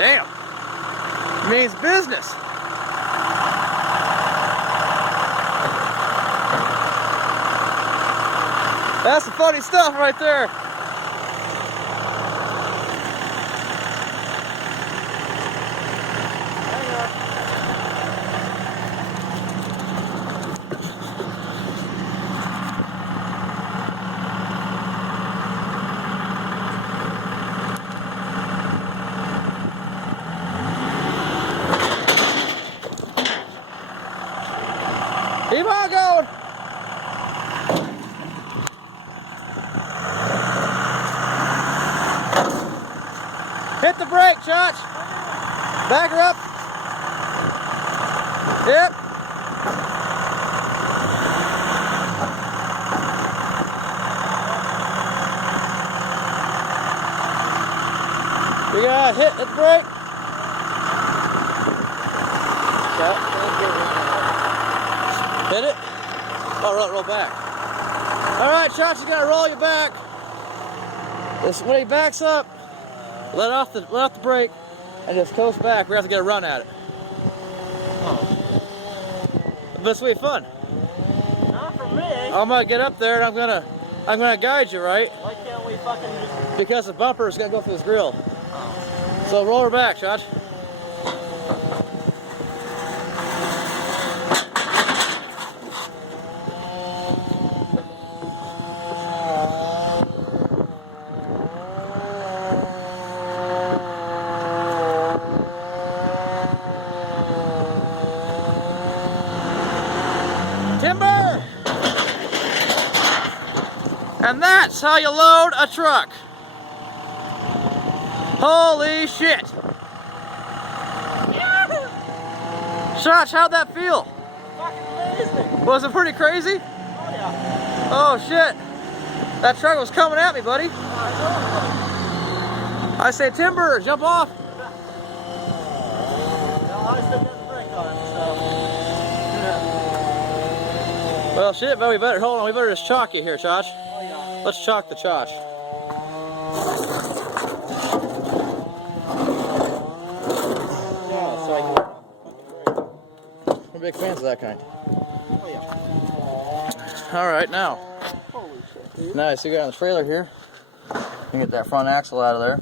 Damn. Means business. That's some funny stuff right there. Keep on going. Hit the brake, Chutch. Back her up. Yep. Yeah, hit the brake. Hit it. Oh, roll back. All right, Chutch, you gotta roll your back. When he backs up, let off the brake and just coast back. We have to get a run at it. But this will be fun. Not for me. I'm gonna get up there and I'm gonna guide you, right? Why can't we fucking just... Because the bumper is gonna go through this grill. So roll her back, Chutch. Timber! And that's how you load a truck. Holy shit! Chutch, how'd that feel? Fucking amazing. Was it pretty crazy? Oh yeah. Oh shit! That truck was coming at me, buddy. I say timber, jump off. No, I still got the brake on, so... Well shit, but we better, hold on, we better just chalk you here, Chutch. Oh yeah. Let's chalk the Chutch. Yeah, so I can... We're big fans of that kind. Oh yeah. Alright, now. Holy shit, dude. Nice, you got on the trailer here. You can get that front axle out of there.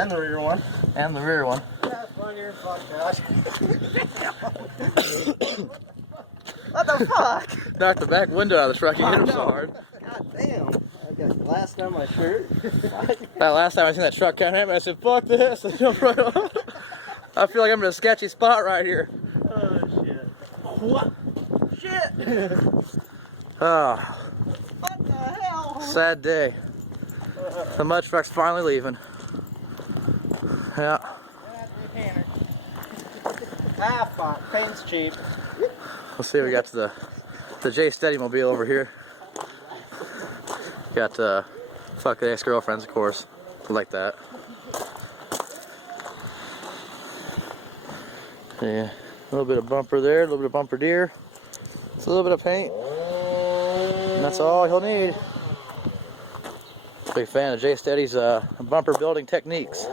And the rear one. And the rear one. Yeah, fuck your fuck, Josh. What the fuck? Knocked the back window out of the truck, you hit him so hard. God damn. I got glass on my shirt. That last time I seen that truck coming at me, I said, fuck this. I jumped right off. I feel like I'm in a sketchy spot right here. Oh shit. What? Shit! Oh, What the hell? sad day. The mud truck's finally leaving. Yeah. Ah, fuck. Paint's cheap. Let's see, we got the J Steady mobile over here. Got fuck the ex-girlfriends, of course, like that. Yeah, a little bit of bumper there, a little bit of bumper deer. It's a little bit of paint, and that's all he'll need. Big fan of J Steady's bumper building techniques.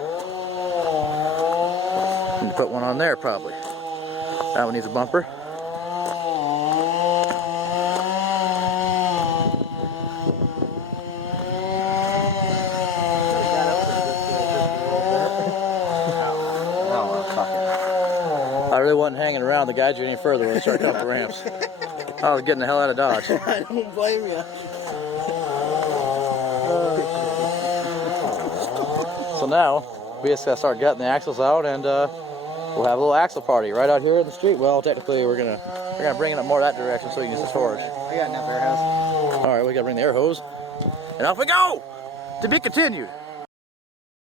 Need to put one on there probably. That one needs a bumper. I really wasn't hanging around to guide you any further when we started coming up the ramps. I was getting the hell out of Dodge. I don't blame you. So now, we just gotta start gutting the axles out and we'll have a little axle party right out here in the street. Well, technically we're gonna bring it up more that direction so we can use the storage. I got enough air hose. Alright, we gotta bring the air hose. And off we go! To be continued.